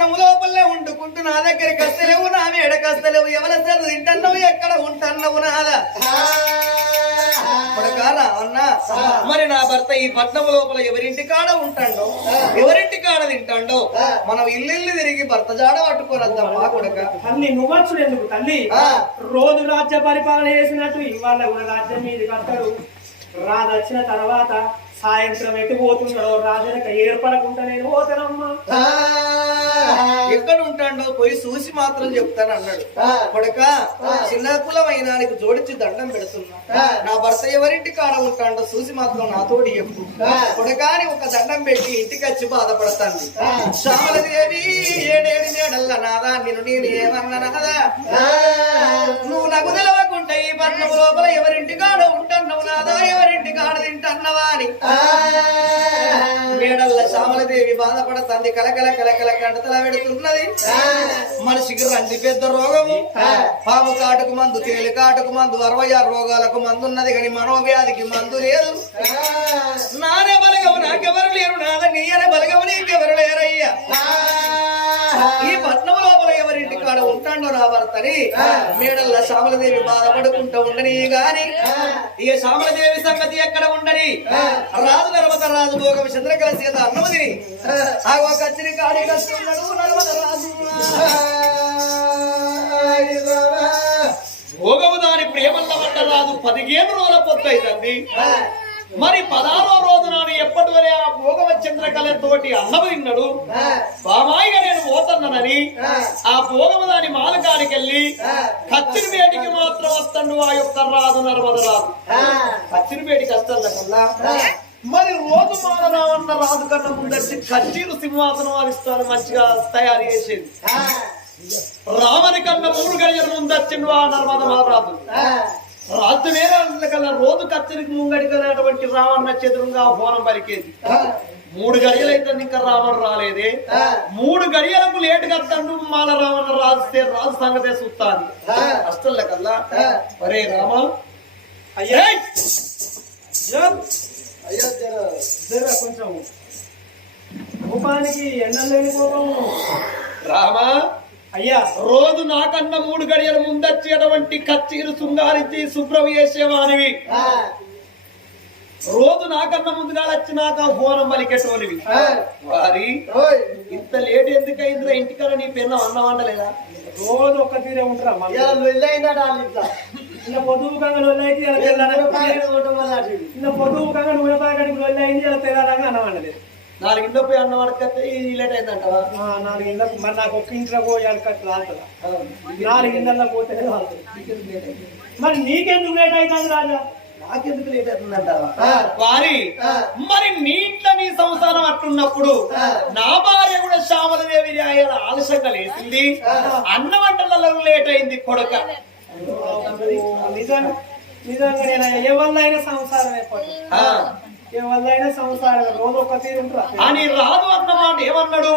పట్నము లోపలే వండుకుంటూ నా దగ్గరికి వస్తలేవు నా మేడకి వస్తలేవు ఎవరి చేత తింటున్నావు ఎక్కడ ఉంటున్నావు నాదా అన్నా? మరి నా భర్త ఈ పట్నం లోపల ఎవరింటి కాడ ఉంటాడో? ఎవరింటి కాడ తింటాడో? మనం ఇల్లు తిరిగి భర్త జాడ పట్టుకోరద్దమ్మా కొడక. తల్లి నువ్వచ్చు ఎందుకు తల్లి. రోజు రాజ్య పరిపాలన చేసినట్టు ఇవాళ కూడా రాజ్యం మీద కడతారు రాజు వచ్చిన తర్వాత సాయంత్రం ఎటు పోతున్నాడో రాజునక ఏర్పడకుండా నేను పోతానమ్మా. ఎక్కడ ఉంటాడో పోయి చూసి మాత్రం చెప్తాను అన్నాడు. కొడక చిన్న కులమైన జోడించి దండం పెడుతున్నా. నా భర్త ఎవరింటి కాడ ఉంటాడో చూసి మాత్రం నాతోటి చెప్పు. కొడక అని ఒక దండం పెట్టి ఇంటికి వచ్చి బాధపడతాంది. శ్యామలదేవి ఏడేడు నేడల్ల నాదా నిన్ను నేను ఏమన్నా నువ్వు నాకు ఈ పట్నం లోపల ఎవరింటి కాడ ఉంటున్నావు నాదా? ఎవరింటి కాడ తింటున్నావా అని. మేడల్ల శ్యామలదేవి బాధపడుతుంది. కలకల కలకల కంటతల పెడుతున్నది. మనిషికి రండి పెద్ద రోగము. పాము కాటుకు మందు తేలి కాటుకు మందు అరవై ఆరు రోగాలకు మందు ఉన్నది కానీ మనోవ్యాధికి మందు లేదు. నానే బలగవు నాకెవరు లేరు. నాద నీయనే బలగవు నీకెవరు లేరయ్యా? ఈ పట్నం లోపల ఎవరింటి కాడ ఉంటాడో నా భర్తని? మేడల్ల శ్యామలదేవి బాధపడుకుంటూ ఉండని గాని ఇక శ్యామలదేవి సంగతి ఎక్కడ ఉండని? రాజు నర్మద రాజు భోగం చంద్రకల సీత అన్నమది ఆ. ఒక కచ్చిని కాడి కస్తున్నాడు నర్మద రాజు. భోగము దాని ప్రేమల్ల పడ్డ రాదు పదిహేను రోజుల పొత్తు అవుతుంది మరి పదహారో రోజు నాడు ఎప్పటి వరే ఆ భోగవ చంద్రకళ తోటి అన్నం తిన్నాడు బామాయిగా నేను పోతున్నానని ఆ. భోగము దాని మాలకానికి వెళ్ళి కచ్చిరి వేడికి మాత్రం వస్తాడు ఆ యొక్క రాదు నర్మద రాదు కచ్చిరి వేడికి వస్తాడు కన్నా మరి రోజు మాలరావన్న రాజు కన్నా ముందచ్చి కచ్చీరు సింహాసనం వారిస్తాను మంచిగా తయారు చేసేది. రామని కన్నా మూడు గడియల ముందు వచ్చిండు ఆ నర్మద మహారాజు. రాజు వేరే కన్నా రోజు కచ్చరికి ముంగడికనేటువంటి రావణ చెదురుగా హోనం పలికేది. మూడు గడియలు అయితే ఇంకా రావణ రాలేదే. మూడు గడియలకు లేట్ కత్తండు మాల రావణ రాజుస్తే రాజు సంగతే చూస్తాను అష్టల్ల కల్లా? అరే రామ. అయ్యా. ఏయ్! జర కొంచెం కోపానికి ఎండలు లేని కోపము. రామా. అయ్యా రోజు నాకన్నా మూడు గడియల ముందచ్చేటువంటి కచ్చీరు శృంగారించి శుభ్రం చేసేవానివి. రోజు నాకన్నా ముందుగా వచ్చినాక హోనం పలికెటోనివి వారి ఇంత లేట్ ఎందుకైందిరా ఇంటికన్నా నీ పెన్న అన్నం వండలేదా? రోజు ఒక్క తీరే ఉంటారా నిన్న పొదువు కంగ నొల్లి అయితే ఇలా పొదువు కంగ నొల్లి అయింది ఇలా తెల్లారంగా అన్నం వండలేదు నాలుగు ఇంట్లో పోయి అన్నం వడకతే ఈ లేట్ నాలుగు ఇళ్ళకు మరి నాకు ఒక్క ఇంట్లో పోయాలి కట్టు ఆలుతుందా నాలుగు ఇళ్ళల్లో పోతేనే ఆలుతుంది మరి నీకెందుకు లేట్ అవుతుంది రాజా? నాకెందుకు లేట్ అవుతుందంటావా? వారి మరి నీ ఇంట్లో నీ సంసారం అట్టున్నప్పుడు నా భార్య కూడా శ్యామలదేవి ఆయన ఆలస్యంగా లేచింది. అన్న వంటలలో లేట్ అయింది కొడుక. నిజంగా నిజంగా నేను వల్ల అయినా సంసారం అని రాదు అన్న మాట ఏమన్నాడు?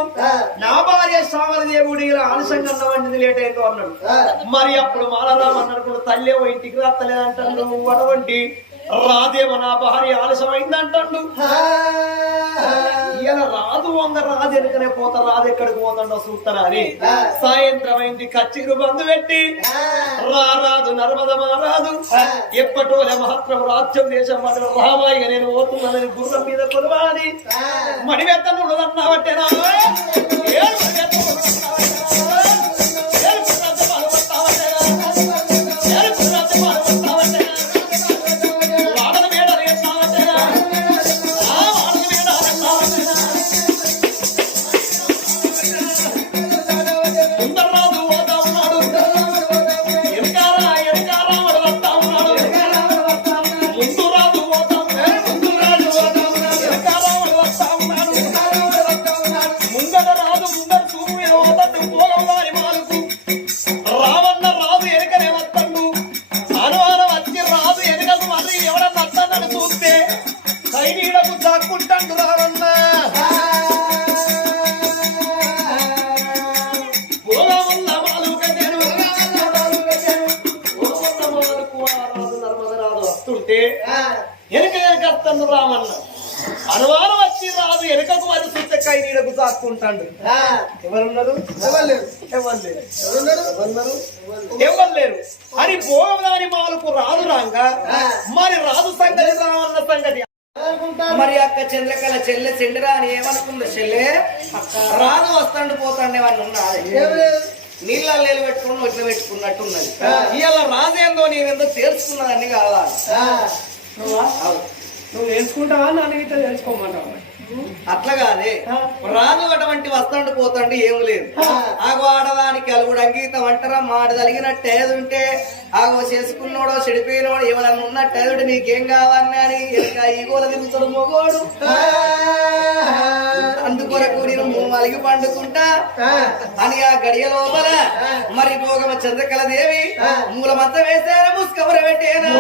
నా భార్య శ్యామలదేవుడి ఆలస్యంగా అన్న వంటిది లేట్ అయిందో అన్నాడు. మరి అప్పుడు మాలరామ్ అన్నాడు కూడా తల్లి ఓ ఇంటికి రాత్తలేదంటాడు అటువంటి రాదేమో నా భార్య ఆలస్యం అయిందంటాడు ఇలా రాదు వంగ రాదు ఎనుకనే పోతా రాదు ఎక్కడికి పోతాడో చూస్తారా అని. సాయంత్రం అయింది కచ్చిరు బంధు పెట్టి. రా రాదు నర్మద రాదు. ఎప్పటోలే మహత్రం రాజ్యం దేశం మాత్రం రామాయిగా నేను పోతున్నానని గుర్రం మీద కొలవాలి. మడివెత్తను ఉండదన్నావట్టేనా అనుమానం వచ్చి రాజు వెనకకు చూస్తే కై నీడకు సాక్కుంటాడు ఎవరున్నారు? ఎవరు లేరు? ఎవరు లేరు? అని భోగదాని మాలకు రాదు రాంగా? మరి రాదు సంగతి రావన్న సంగతి. మరి అక్క చంద్రకళ చెల్లె చెండిరా అని ఏమనుకుందో చెల్లె? రాదు వస్తాండు పోతాండే వాళ్ళు ఉన్నారు? నీళ్ళ నీళ్ళు పెట్టుకుని ఇట్లా పెట్టుకున్నట్టున్నది. ఇవాళ రాజేందో నీవేందో తెలుసుకున్నదాన్ని కావాలి నువ్వా నువ్వు తెలుసుకుంటావా నన్ను ఇట్లా తెలుసుకోమంటావా అట్లా కాదే. రాదు అటువంటి వస్తాండు పోతాండు ఏం లేదు. ఆగో ఆడదానికి అలుగుడు అంగీతం అంటారా? మాడు తలిగినట్టు ఏది ఉంటే ఆగో చేసుకున్నోడో చెడిపోయినోడు ఎవరన్నా ఉన్నట్టు ఏది ఉంటే నీకేం కావాలని అని ఇంకా ఈగోల తిరుగుతాడు మొగోడు. అందుకొరకు నేను మలిగి పండుకుంటా. అని ఆ గడియ లోపల మరి భోగమ చంద్రకళ దేవి మూలమంతా వేసారా ముస్కబర పెట్టేనా?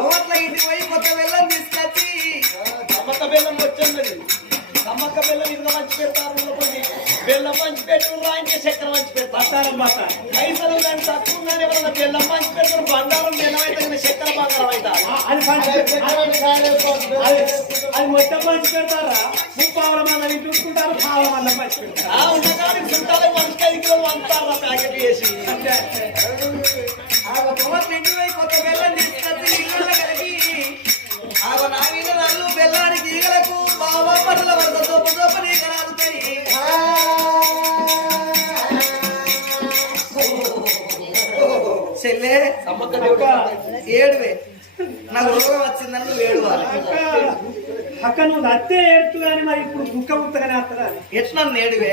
మూలమంతా వేసారా ముస్కబర పెట్టేనా? మూలమంతా వేసారా ముస్కబర మంచి పెడతారు రాయించే చక్కెర మంచి పెడతారు పైసలు దాన్ని తక్కువ ఉందని ఎవరన్నా బెల్లం బంగారం బెల్లం అయితే చక్కెర బంగారం అయితే అది అది మొత్తం పంచి పెడతారా ముప్పావల మంది చూసుకుంటారు పావల పంచి పెడతారు ఆ చుట్టాలు మనిషికి ఐదు కిలోలు అంటారా ప్యాకెట్ చేసి కొత్త బెల్లం తీసుకొచ్చి నీళ్ళలో కలిపి ఆగో నాగిన నల్లు బెల్లానికి ఈగలకు బాబా పనుల వరద దొప్ప దొప్ప నీగలు చెల్లె ఏడువే. నాకు రోగం వచ్చిందని నువ్వు ఏడువాలి. అక్క అక్క నువ్వు అత్తే ఏడుతు కానీ మరి ఇప్పుడు ముక్క ముక్కగానే వస్తుందా ఎట్లా ఏడువే?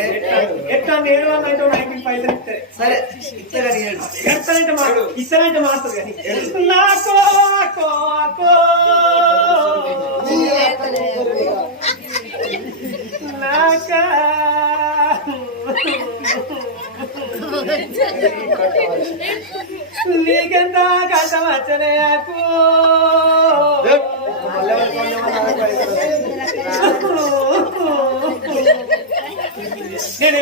ఎట్లా ఏడు వల్ల అయితే నైన్టీన్ పైసలు ఇస్తాయి సరే ఇత్తగాని ఏడు. ఎడతానంటే మా ఇస్తానంటే మారుతుంది కానీ. నాకో అకో అకో నాకా. నీకెంత కష్టం వచ్చనే అకో నేను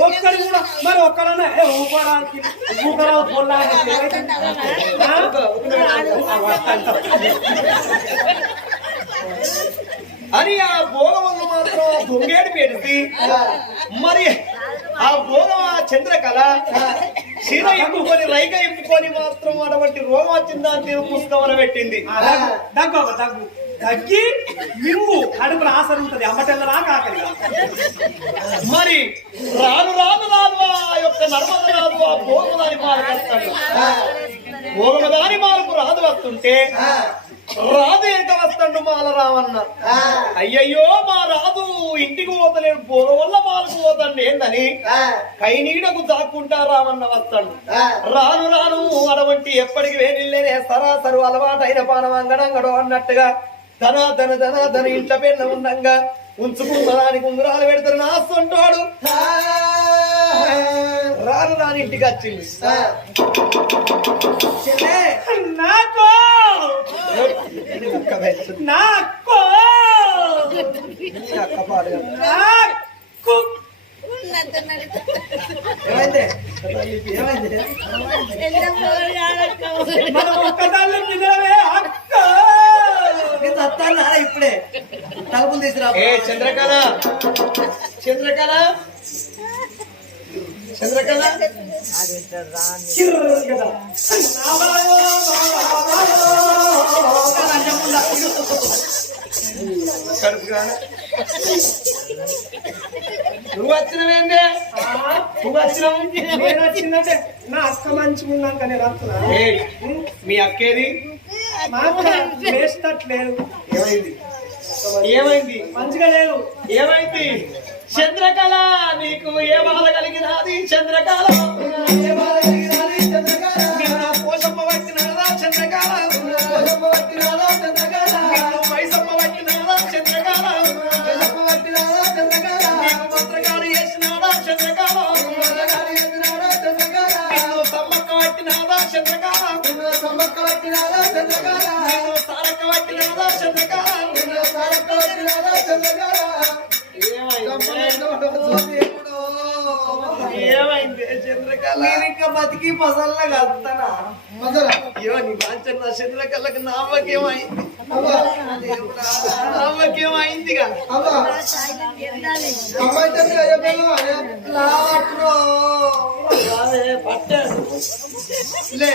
ఒక్కడు కూడా మరి ఒక్కడన్నా ఊపడానికి ఊపరావు అని ఆ భోగవంగ మాత్రం దొంగేడు పెడితే మరి ఆ భోగం ఆ చంద్రకళ చీర ఇప్పుకొని రైక ఇప్పుకొని మాత్రం అటువంటి రోగం వచ్చిందా తీరు పుస్తకం పెట్టింది దగ్గు దగ్గు తగ్గి మింగు కడుపు ఆసరి ఉంటది అమ్మటెల్లరా మరి రాను రాను రాను ఆ యొక్క నర్మద రాదు ఆ భోగదాని మాలకు వస్తాడు భోగదాని మాలకు రాదు వస్తుంటే రాదు ఎంత వస్తాడు మాల రావన్న అయ్యయ్యో మా రాదు ఇంటికి పోతలేడు భోగ వల్ల మాలకు పోతాడు ఏందని కై నీడకు దాక్కుంటా రామన్న వస్తాడు. రాను రాను అటువంటి ఎప్పటికి వేడిల్లేనే సరాసరు అలవాటు అయిన పానమంగడంగడో అన్నట్టుగా ధన ధన ధన ధన ఇంట్లో పెళ్ళ ఉండంగా ఉంచుకున్న దానికి ఉంగరాలు పెడతారు నా సొంటోడు. రాను రాని ఇంటికి వచ్చింది. నాకు నాకు నాకు ఏమైంది? ఏమైంది? మనం ఒక్కదాన్ని తినవే అక్క. నేను వస్తాను? ఇప్పుడే. తలుపులు తీసుకురా. ఏ చంద్రకళ? చంద్రకళ? చంద్రకళ. నువ్వు వచ్చినవేందే నువ్వు వచ్చినావు? నేను వచ్చిందంటే నా అక్క మంచిగా ఉన్నాక నేను వస్తున్నా మీ అక్కేది? వేస్తట్లేదు ఏమైంది? ఏమైంది? మంచిగా లేదు. ఏమైంది? చంద్రకళ నీకు ఏ బాధ కలిగినది? చంద్రకళ. ఏ బాధ కలిగినది చంద్రకళ. పోషమ్మ పట్టినదా చంద్రకళ పోషమ్మ పట్టినదా చంద్రకళ. నిన్ను మైసమ్మ చంద్రకళ మైసమ్మ చంద్రకళ. చంద్రకళ చంద్రకళ సమ్మక్క చంద్రకళ. సమ్మక్క చంద్రకాల నిన్ను సారక చంద్రకాల పట్టినారా చంద్రకాల ఏమైంది చంద్రకళ. ఇంకా బతికి మసల్లా కలుపుతానా? అయ్యో నీ కాంచన చంద్రకళకు పట్టాడు లే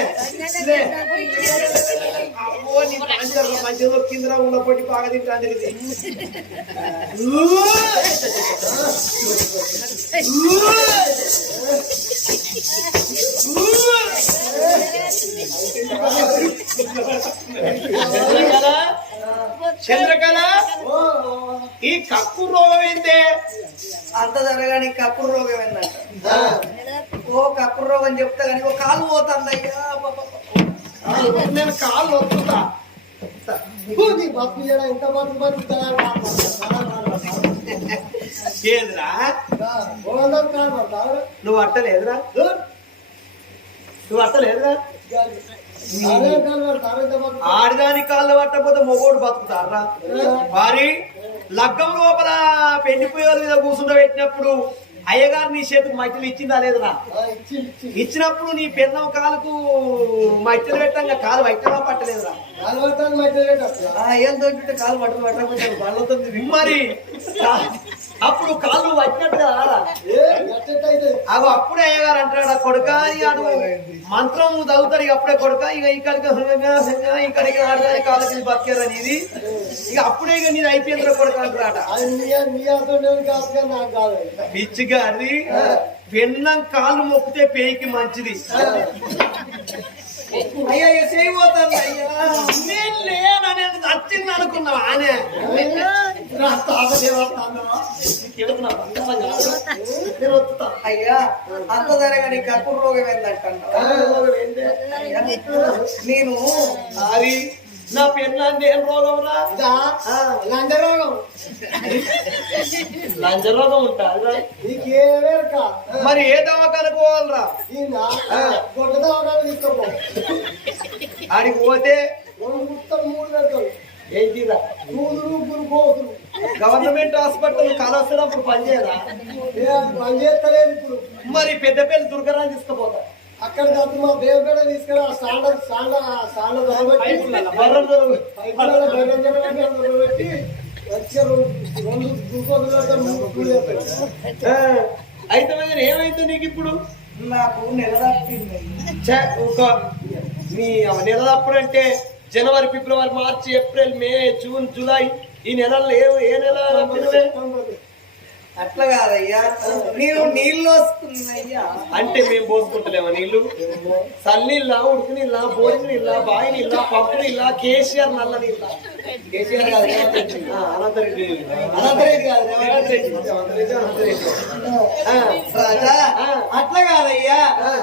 లే. అమ్మో నీ కాంచన మంచిగా కింద ఉన్న పొట్టి బాగా తింటాను ఇది. చంద్రకళ చంద్రకళ ఈ కక్కు రోగం ఏంటే? అంత జరగాని కక్కురు రోగం ఏందంట. ఓ కక్కురు రోగం చెప్తా కానీ ఓ కాలు పోతుంది అయ్యా నేను కాళ్ళు వస్తుందా ఏదిరా? నువ్వు అట్టలేదురా. నువ్వు అట్టలేదురా. ఆడదాని కాళ్ళు పట్టకపోతే మొగోడు బతుకుతారా మరి లగ్గం లోపల పెళ్ళిపోయేవాళ్ళ మీద కూర్చుండ పెట్టినప్పుడు అయ్యగారు నీ చేతికి మట్టిలు ఇచ్చిందా లేదురా? ఇచ్చినప్పుడు నీ పెన్నం కాలుకు మట్టిలు పెట్టంగా కాలు వైట్లా పట్టలేదురా. ఏం దొరికితే కాలు పట్టు పట్టకపోతే మరి అప్పుడు కాళ్ళు వచ్చినట్టు అప్పుడే అయ్యగారు అంటాడు "ఆ కొడుక అడు మంత్రం చదువుతాడు ఇక అప్పుడే కొడుక ఇక ఇక్కడికి ఇక్కడికి ఆడదాని కాళ్ళకి బతికారని ఇది ఇక అప్పుడే ఇక నీది అయిపోయిందిరా కొడుక అంటాడట పిచ్చి గారి పెన్నం కాళ్ళు మొక్కితే పేయికి మంచిది. అయ్యా చేయబోతుంది అయ్యా నేను లేనని నచ్చింది అనుకున్నావా ఆనే అయ్యా అంత జరగని కక్కురు రోగం ఏందంట నేను అది నా పెన్నాన్ని ఏం రోగం రా. లంజ రోగం ఉంటా మరి ఏ దవాఖానకు పోవాలరా? ఆడికి పోతే ఏంటిరా? గవర్నమెంట్ హాస్పిటల్ కాలవస్తున్నప్పుడు పనిచేయదా మరి పెద్ద పెద్ద దుర్గరాన్ని తీసుకుపోతా అక్కడ కాదు మా దేవుడ తీసుకురా సాండ సాండ సాండ మంచిగా రెండు అయితే మరి ఏమైంది నీకు ఇప్పుడు నాకు నెల తప్పింది ఛే, ఊకో. నీ నెల అప్పుడు అంటే జనవరి ఫిబ్రవరి మార్చి ఏప్రిల్ మే జూన్ జూలై ఈ నెలల్లో ఏ ఏ నెల? అట్లా కాదయ్యా. నేను నీళ్ళు వస్తున్నాయ్యా అంటే మేము పోసుకుంటలేమా నీళ్ళు చల్లనీళ్ళ ఉడికి నీళ్ళ బోరి నీళ్ళ బావి నీళ్ళ పప్పు నీళ్ళ కేసీఆర్ నల్ల నీళ్ళ? కేసీఆర్ కాదు అనంతరెడ్డి అనంతరెడ్డి కాదు. అట్లా కాదయ్యా.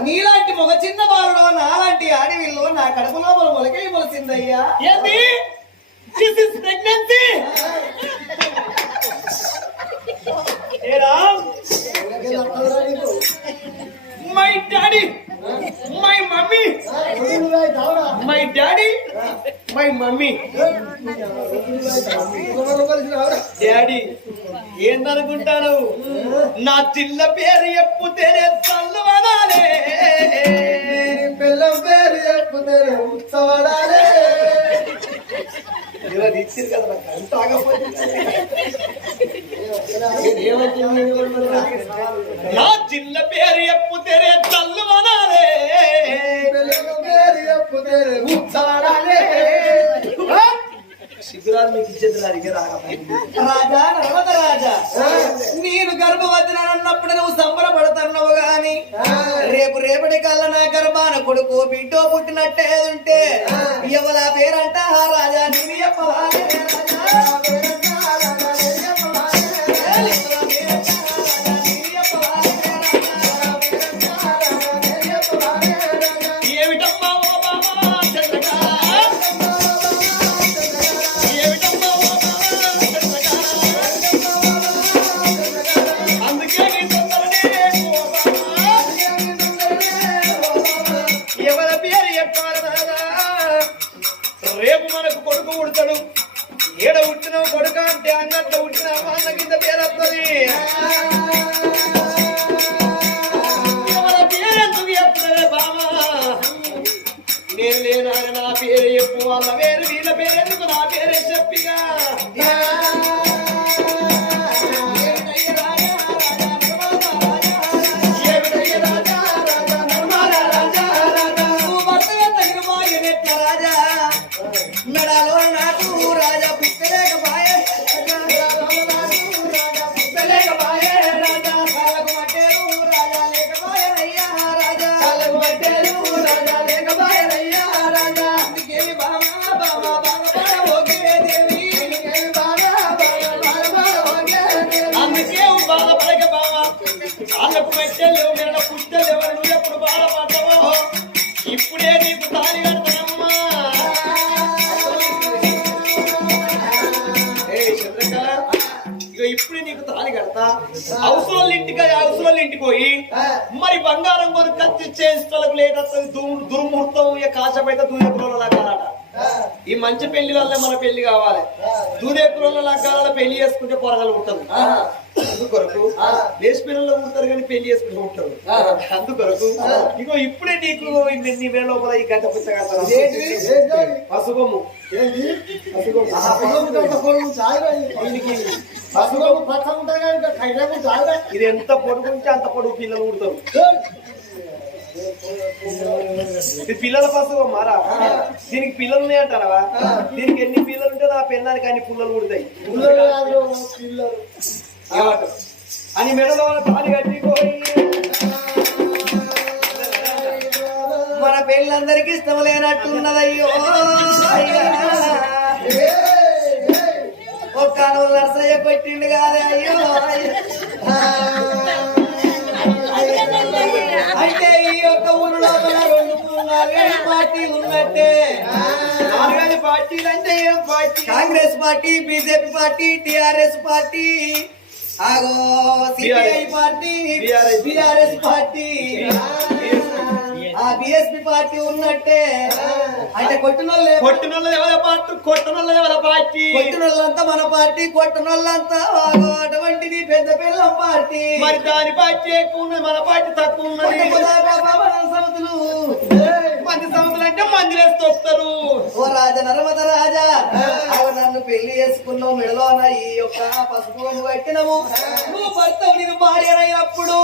నీలాంటి ఒక చిన్న బాలుడు నాలాంటి ఆడవిల్లో నా కడుపు లోపల మొలకై మొలిసిందయ్యా. ఏంది? దిస్ ఇస్ ప్రెగ్నెన్సీ ఏరా? My daddy my mummy. My daddy my mummy? Daddy ఏందనుకుంటాను నా చిల్ల పేరు ఎప్పుతేనే చల్లవనాలే పిల్లం పేరు చెప్పుతే ఉత్సవడాలే. ఇలా ఇచ్చింది కదా నాకు అంత ఆగపోయింది. నా చిల్ల పేరు పిల్లం పేరు చెప్పుతే ఉత్సవడాలే. సిగ్గురాలు మీకు ఇచ్చేది రాజా నర్మద రాజా. నేను నువ్వు సంబరపడుతున్నావు గాని రేపు రేపటి కల్లా నా గర్భాన కొడుకు బిడ్డో పుట్టినట్టే ఉంటే ఎవల పేరంట? ఆ రాజా నీవి చెప్పవాలే రాజా. అవసరం ఇంటికి పోయి మరి బంగారం కొని కత్తి చేస్తలకు దుర్- దుర్ముహూర్తం ఇక కాసపైతే దూయకుల లగ్గాలట ఈ మంచి పెళ్ళి వల్లే మన పెళ్ళి కావాలి. దూదేకుల లగ్గాల పెళ్ళి చేసుకుంటే పొరగలు ఉంటుంది అందుకొరకు పిల్లలు ఉంటారు కానీ పెళ్ళి చేసుకుంటూ ఉంటారు అందుకొరకు ఇగో ఇప్పుడే నీకు నీ- వేళ లోపల ఈ పుస్తకం పసుగొమ్ము ఇది. ఎంత పొడుగు ఉంటే అంత పొడుగు పిల్లలు ఉడతారు పిల్లల పసుగు మారా? దీనికి పిల్లలు ఉన్నాయి అంటారా దీనికి ఎన్ని పిల్లలు ఉంటే నా పెళ్ళానికి అన్ని పుల్లలు ఏమంటారు? అని మెడలో తాళి కట్టిపోయి మన పెళ్ళందరికీ ఇష్టం లేనట్టున్నదయ్యో. ఒక్క నర్సయ్య పెట్టిండు కాదే అయ్యో. నాలుగైదు పార్టీలు ఉన్నట్టే. నాలుగైదు పార్టీలు అంటే ఏం party? Congress party BJP party TRS party. ఆగో సిపిఐ పార్టీ. బిఆర్ఎస్. పార్టీ. ఆ బిఎస్పి పార్టీ ఉన్నట్టే. అంటే కొట్టినోళ్ళే కొట్టినోళ్ళ ఎవరి పార్టీ? కొట్టినోళ్ళ ఎవరి పార్టీ? కొట్టినోళ్ళంతా మన పార్టీ కొట్టినోళ్ళంతా అటువంటిది పెద్ద పిల్లం పార్టీ. మరి దాని పార్టీ ఎక్కువ ఉన్నది మన పార్టీ తక్కువ ఉన్నది కొట్టుకుదాకా బాబా సముద్రులు మంది తొక్కుతారు. ఓ రాజా నర్మద రాజా ఆగో నన్ను పెళ్ళి చేసుకున్నావు మెడలోన ఈ యొక్క పసుపు కొమ్ము కట్టినము నువ్వు భర్త నీకు భార్యనైనప్పుడు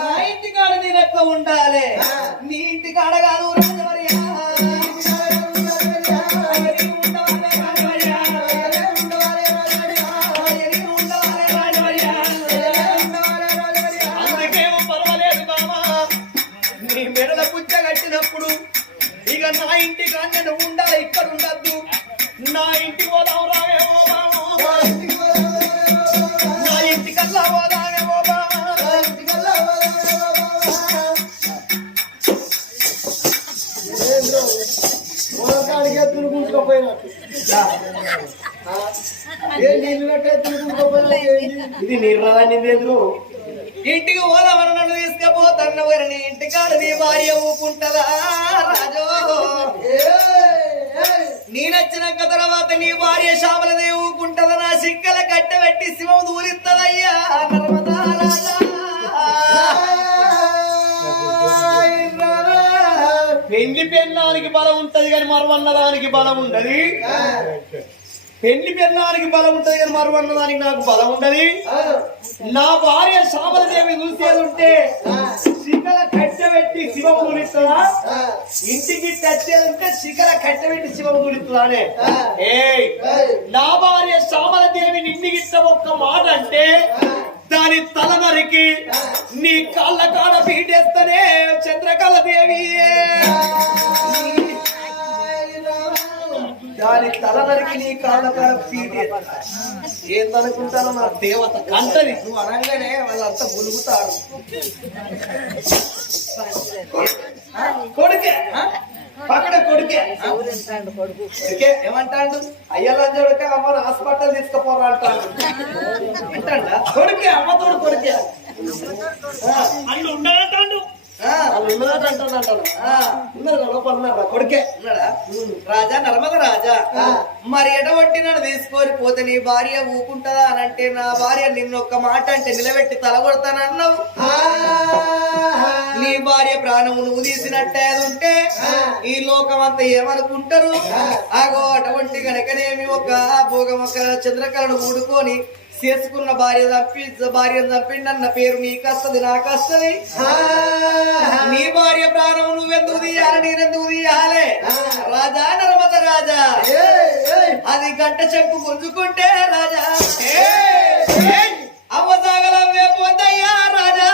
నా ఇంటి కాడ నేను ఎట్లా ఉండాలి? నీ ఇంటి కాడ కాదు రాజవర్యా ఉండాలి ఇక్కడ ఉండద్దు. నా ఇంటికి పోదాం బామా నా ఇంటికల్లా పోదామేమో బామా ఇది నిర్ణయాన్ని లేదు ఇంటికి పోదామని నన్ను తీసుకపోతాను నీ ఇంటికాడ నీ భార్య ఊపుకుంటదా రాజో? నీ తర్వాత నీ భార్య శ్యామలదే దేవుకుంటదా నా సిక్కల కట్టబెట్టి శివం దూరిత్తదయ్యా పెళ్ళి పెళ్ళానికి బలం ఉంటది కానీ మరవన్నదానికి బలం ఉండదు పెళ్ళి పెళ్ళానికి బలం ఉంటది కానీ మరవన్నదానికి నాకు బలం ఉండదు. నా భార్య శామలదేవి చూసేది ఉంటే శిఖల కట్టెబెట్టి శివం దూరిస్తుందా ఇంటికి కట్టేది ఉంటే శిఖల కట్టెబెట్టి శివం దూరిస్తుందానే ఏయ్ నా భార్య శామలదేవి నిండిగిట్ట ఒక్క మాట అంటే దాని తల నరికి నీ కాళ్ళ కాడ పీటేస్తనే చంద్రకళ దేవి దాని తల నరికి నీ కాళ్ళ పీటేస్తా ఏందనుకుంటానో నా దేవత కంటది నువ్వు అనగానే వాళ్ళంతా గులుగుతారు. కొడుకే పక్కన కొడుకే కొడుకే ఏమంటాడు? అయ్యలంజోడక అమ్మని హాస్పిటల్ తీసుకుపోరా అంటాడు. కొడుకే అమ్మతోడు కొడుకే. అల్లు ఉండనంటాడు ఆ, వాళ్ళు ఉన్నదట అంటాను అంటాను ఆ, ఉన్నది లోపల ఉన్నారు కొడుకే. ఉన్నాడా? రాజా నర్మద రాజా. మరి ఎటువంటి నన్ను తీసుకొని పోతే నీ భార్య ఊకుంటదా అని అంటే నా భార్య నిన్ను ఒక్క మాట అంటే నిలబెట్టి తలగొడతానన్నావు నీ భార్య ప్రాణము నువ్వు తీసినట్టే అది ఉంటే ఈ లోకం అంతా ఏమనుకుంటారు ఆగో అటువంటి గనకనేమి ఒక భోగం ఒక చంద్రకళను ఊడుకొని చేసుకున్న భార్య తప్పి భార్యను చంపిండన్న పేరు నీకు వస్తుంది నాకు వస్తుంది నీ భార్య ప్రాణం నువ్వెందుకు తీయాలి నేనెందుకు తీయాలి? రాజా నర్మద రాజా. అది గంట చెక్కు గుంజుకుంటే రాజా. వేపోద్దయ్యా రాజా.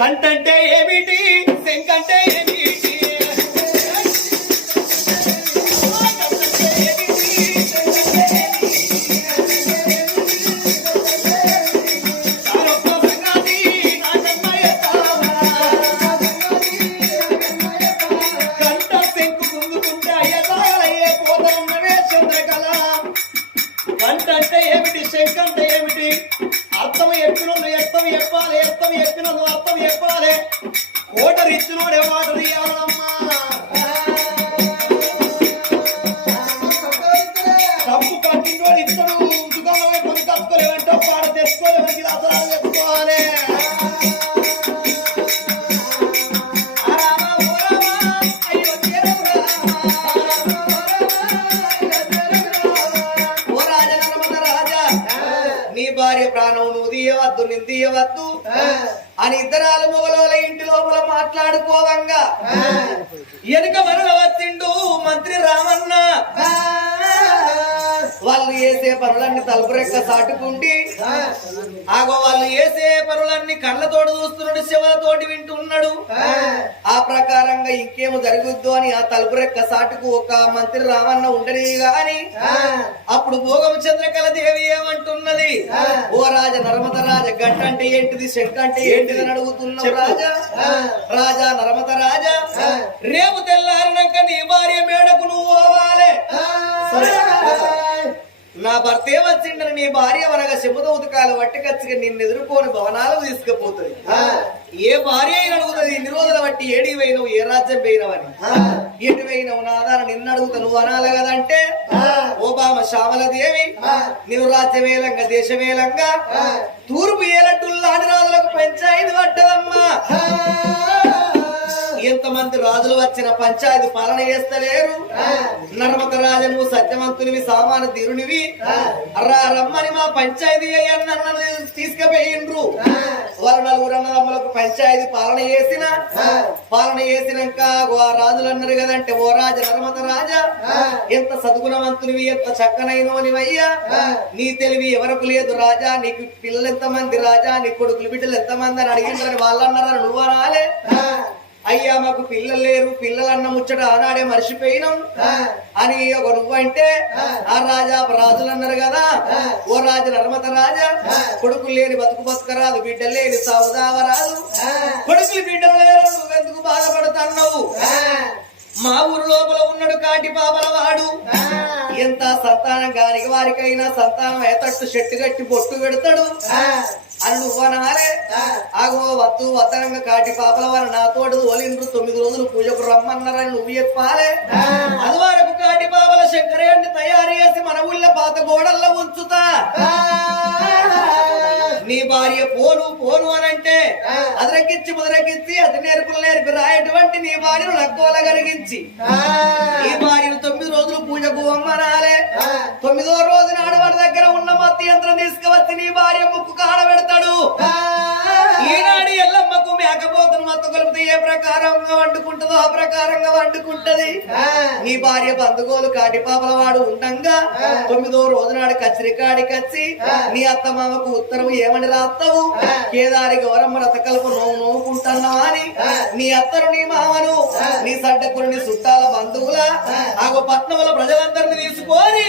గంటంటే ఏమిటి? తీయవద్దు అని ఇద్దరాలు మొగలోల ఇంటి లోపల మాట్లాడుకోవంగా. వెనుక మరల వచ్చిండు మంత్రి రామన్న. వేసే పనులన్నీ తలుపు రెక్క సాటుకుంటి ఆగో వాళ్ళు వేసే పనులన్నీ కళ్ళతోటి చూస్తున్నాడు శివలతోటి వింటున్నాడు. ఆ. ప్రకారంగా ఇంకేమో జరుగుద్దు అని ఆ తలుపు రెక్క సాటుకు ఒక మంత్రి రామన్న ఉండని గాని అప్పుడు భోగం చంద్రకళ దేవి ఏమంటున్నది? ఓ రాజ నర్మద రాజ గంట అంటే ఏంటిది శంఖ అంటే ఏంటిది? అని అడుగుతున్నావు రాజా? రాజా నర్మద రాజా రేపు తెల్లారినాక నీ భార్య నా భర్తే వచ్చిండని నీ భార్య వనగా శిబుద ఉదకాలు వట్టికచ్చిగా నిన్ను ఎదుర్కొని భవనాలకు తీసుకుపోతుంది. ఏ భార్య అయినా అడుగుతుంది ఇన్ని రోజుల బట్టి ఏడి పోయినవు ఏ రాజ్యం పోయినవని? ఎటు పోయినవు నాదాన నిన్ను అడుగుతా నువ్వు అనాలి కదంటే? ఓబామ శ్యామలదేవి నీవు రాజ్యమేలంగా దేశమేలంగా తూర్పు ఏలట్టుల్లాంటి రాజులకు పంచాయతీ పడ్డదమ్మా ఎంతమంది రాజులు వచ్చిన పంచాయతీ పాలన చేస్తలేరు? నర్మత రాజను సత్యవంతునివి సామాన తీరునివి రా రమ్మని మా పంచాయతీ అయ్యన్న తీసుకుపోయిండ్రు. వాళ్ళు నలుగురు అన్నదమ్ములకు పంచాయతీ పాలన చేసిన పాలన చేసినాక రాజులు అన్నారు కదంటే ఓ రాజా నర్మత రాజా ఎంత సద్గుణవంతునివి ఎంత చక్కనైనవనివయ్యా నీ తెలివి ఎవరికి లేదు రాజా నీకు పిల్లలు ఎంతమంది రాజా నీ కొడుకులు బిడ్డలు ఎంతమంది అని అడిగిండ్రని వాళ్ళు అన్నారని నువ్వు అనాలే. అయ్యా మాకు పిల్లలు లేరు పిల్లలన్న ముచ్చట ఆనాడే మర్చిపోయినాం. అని ఒక నువ్వు అంటే ఆ. రాజా రాజులు అన్నారు కదా ఓ రాజు నర్మత రాజా కొడుకులు లేని బతుకు బతుకరాదు బిడ్డలు లేని సావుదావరాదు కొడుకులు బిడ్డలు లేరు నువ్వెందుకు బాధపడుతున్నావు? మా ఊరు లోపల ఉన్నాడు కాటి పాపల వాడు ఎంత సంతానం గానికి వారికైనా సంతానం ఏతట్టు చెట్టు కట్టి బొట్టు పెడతాడు. అని నువ్వు ఆగో వద్దు వద్దనంగా కాటి పాపల వారు నాతోడు ఓలిండ్రు తొమ్మిది రోజులు పూజకు రమ్మన్నారని నువ్వు చెప్పాలే? అది వరకు కాటి పాపల శంకరేణ్ణి తయారు చేసి మన ఊళ్ళో పాత గోడల్లో ఉంచుతా. నీ భార్య పోను పోను అని అంటే అదరకిచ్చి ముదరకిచ్చి అది నేర్పులు నేర్పి రాయటువంటి నీ భార్యను లక్కువల కలిగించి ఈ భార్యను తొమ్మిది రోజులు పూజకు అమ్మనాలే తొమ్మిదో రోజు నాడు వాడి దగ్గర ఉన్న మేకపోతును మత్తు కలిపితే ఏ ప్రకారంగా వండుకుంటుందో ఆ ప్రకారంగా వండుకుంటది. నీ భార్య బంధుగోలు కాటిపాపల వాడు ఉండంగా తొమ్మిదో రోజు నాడు కచ్చిరికాడి కచ్చి నీ అత్త మామకు ఉత్తరం ఏమని రాస్తావు? కేదారి గౌరమ్మ రథకల్పు నోవు నోవుకుంటున్నావా అని నీ అత్తను నీ మామను నీ సడ్డకుని నీ చుట్టాల బంధువుల ఆగో పట్నంలో ప్రజలందరినీ తీసుకొని